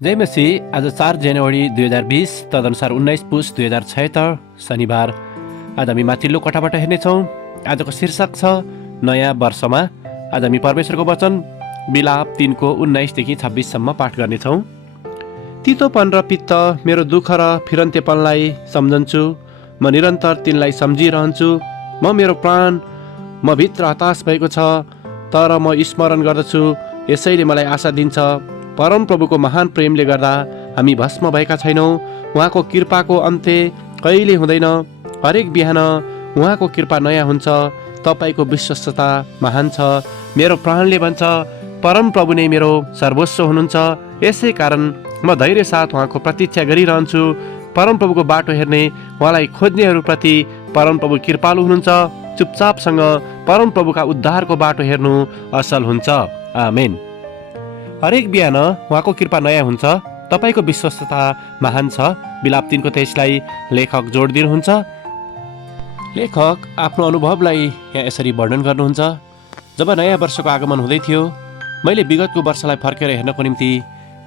जय मसीह। आज 4 जनवरी 2020 तदनुसार 19 पुस 2076 शनिबार। आज हामी माथिल्लो कोठाबाट हेर्नेछौँ। आजको शीर्षक छ नयाँ वर्षमा। आज हामी परमेश्वरको वचन बिलाप 3 को 19 देखि 26सम्म पाठ गर्नेछौँ। तितोपन र पित्त मेरो दुःख र फिरन्तेपनलाई सम्झन्छु। म निरन्तर तिनलाई सम्झिरहन्छु। मेरो प्राण म भित्र हताश भएको छ, तर म स्मरण गर्दछु, यसैले मलाई आशा दिन्छ। परमप्रभुको महान प्रेमले गर्दा हामी भस्म भएका छैनौँ। उहाँको कृपाको अन्त्य कहिले हुँदैन। हरेक बिहान उहाँको कृपा नयाँ हुन्छ। तपाईँको विश्वस्तता महान छ। मेरो प्राणले भन्छ, परमप्रभु नै मेरो सर्वस्व हुनुहुन्छ। यसै कारण म धैर्य साथ उहाँको प्रतीक्षा गरिरहन्छु। परमप्रभुको बाटो हेर्ने, उहाँलाई खोज्नेहरूप्रति परमप्रभु कृपालु हुनुहुन्छ। चुपचापसँग परमप्रभुका उद्धारको बाटो हेर्नु असल हुन्छ। आमेन। हरेक बिहान उहाँको कृपा नयाँ हुन्छ। तपाईँको विश्वस्तता महान छ। बिलाप 3 को 23लाई लेखक जोड दिनुहुन्छ। लेखक आफ्नो अनुभवलाई यहाँ यसरी वर्णन गर्नुहुन्छ। जब नयाँ वर्षको आगमन हुँदै थियो, मैले विगतको वर्षलाई फर्केर हेर्नको निम्ति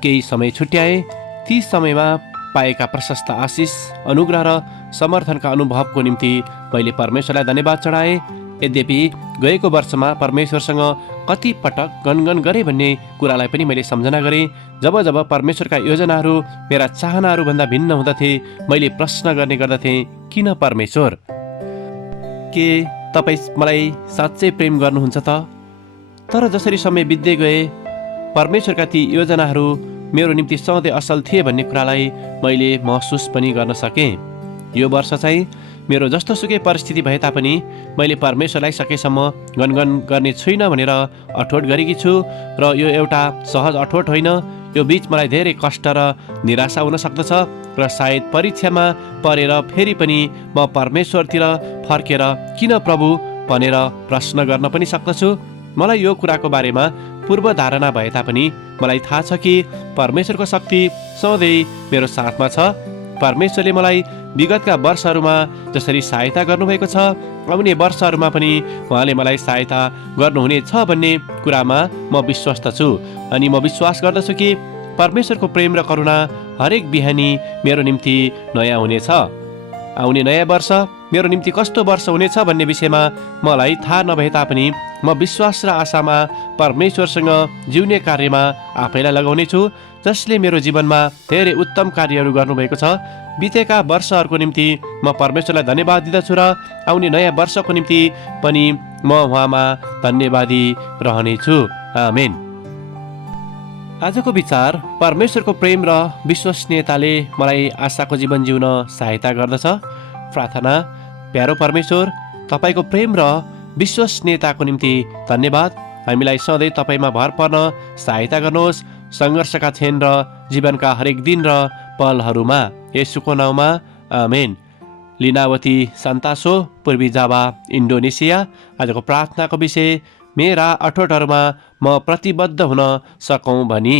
केही समय छुट्याएँ। ती समयमा पाएका प्रशस्त आशिष, अनुग्रह र समर्थनका अनुभवको निम्ति मैले परमेश्वरलाई धन्यवाद चढाएँ। यद्यपि गएको वर्षमा परमेश्वरसँग कति पटक गनगन गरेँ भन्ने कुरालाई पनि मैले सम्झना गरेँ। जब जब परमेश्वरका योजनाहरू मेरा चाहनाहरूभन्दा भिन्न हुँदथे, मैले प्रश्न गर्ने गर्दथेँ, किन परमेश्वर? के तपाईँ मलाई साँच्चै प्रेम गर्नुहुन्छ त? तर जसरी समय बित्दै गए, परमेश्वरका ती योजनाहरू मेरो निम्ति सधैँ असल थिए भन्ने कुरालाई मैले महसुस पनि गर्न सकेँ। यो वर्ष चाहिँ मेरो जस्तोसुकै परिस्थिति भए तापनि मैले परमेश्वरलाई सकेसम्म गनगन गर्ने छुइनँ भनेर अठोट गरेकी छु। र यो एउटा सहज अठोट होइन। यो बीच मलाई धेरै कष्ट र निराशा हुन सक्दछ र सायद परीक्षामा परेर फेरि पनि म परमेश्वरतिर फर्केर किन प्रभु भनेर प्रश्न गर्न पनि सक्दछु। मलाई यो कुराको बारेमा पूर्व धारणा भए तापनि मलाई थाहा छ कि परमेश्वरको शक्ति सधैँ मेरो साथमा छ। परमेश्वरले मलाई विगतका वर्षहरूमा जसरी सहायता गर्नुभएको छ, आउने वर्षहरूमा पनि उहाँले मलाई सहायता गर्नुहुनेछ भन्ने कुरामा म विश्वस्त छु। अनि म विश्वास गर्दछु कि परमेश्वरको प्रेम र करुणा हरेक बिहानी मेरो निम्ति नयाँ हुनेछ। आउने नयाँ वर्ष मेरो निम्ति कस्तो वर्ष हुनेछ भन्ने विषयमा मलाई थाहा नभए तापनि म विश्वास र आशामा परमेश्वरसँग जिउने कार्यमा आफैलाई लगाउनेछु, जसले मेरो जीवनमा धेरै उत्तम कार्यहरू गर्नुभएको छ। बितेका वर्षहरूको निम्ति म परमेश्वरलाई धन्यवाद दिँदछु र आउने नयाँ वर्षको निम्ति पनि म उहाँमा धन्यवादी रहनेछु। आमेन। आजको विचार, परमेश्वरको प्रेम र विश्वसनीयताले मलाई आशाको जीवन जिउन सहायता गर्दछ। प्रार्थना। प्यारो परमेश्वर, तपाईँको प्रेम र विश्वसनीयताको निम्ति धन्यवाद। हामीलाई सधैँ तपाईँमा भर पर्न सहायता गर्नुहोस्, सङ्घर्षका क्षण र जीवनका हरेक दिन र पलहरूमा। येशूको नाउँमा आमेन। लिनावती सन्तासो, पूर्वी जावा, इन्डोनेसिया। आजको प्रार्थनाको विषय, मेरा अठोटहरूमा म प्रतिबद्ध हुन सकौँ भनी।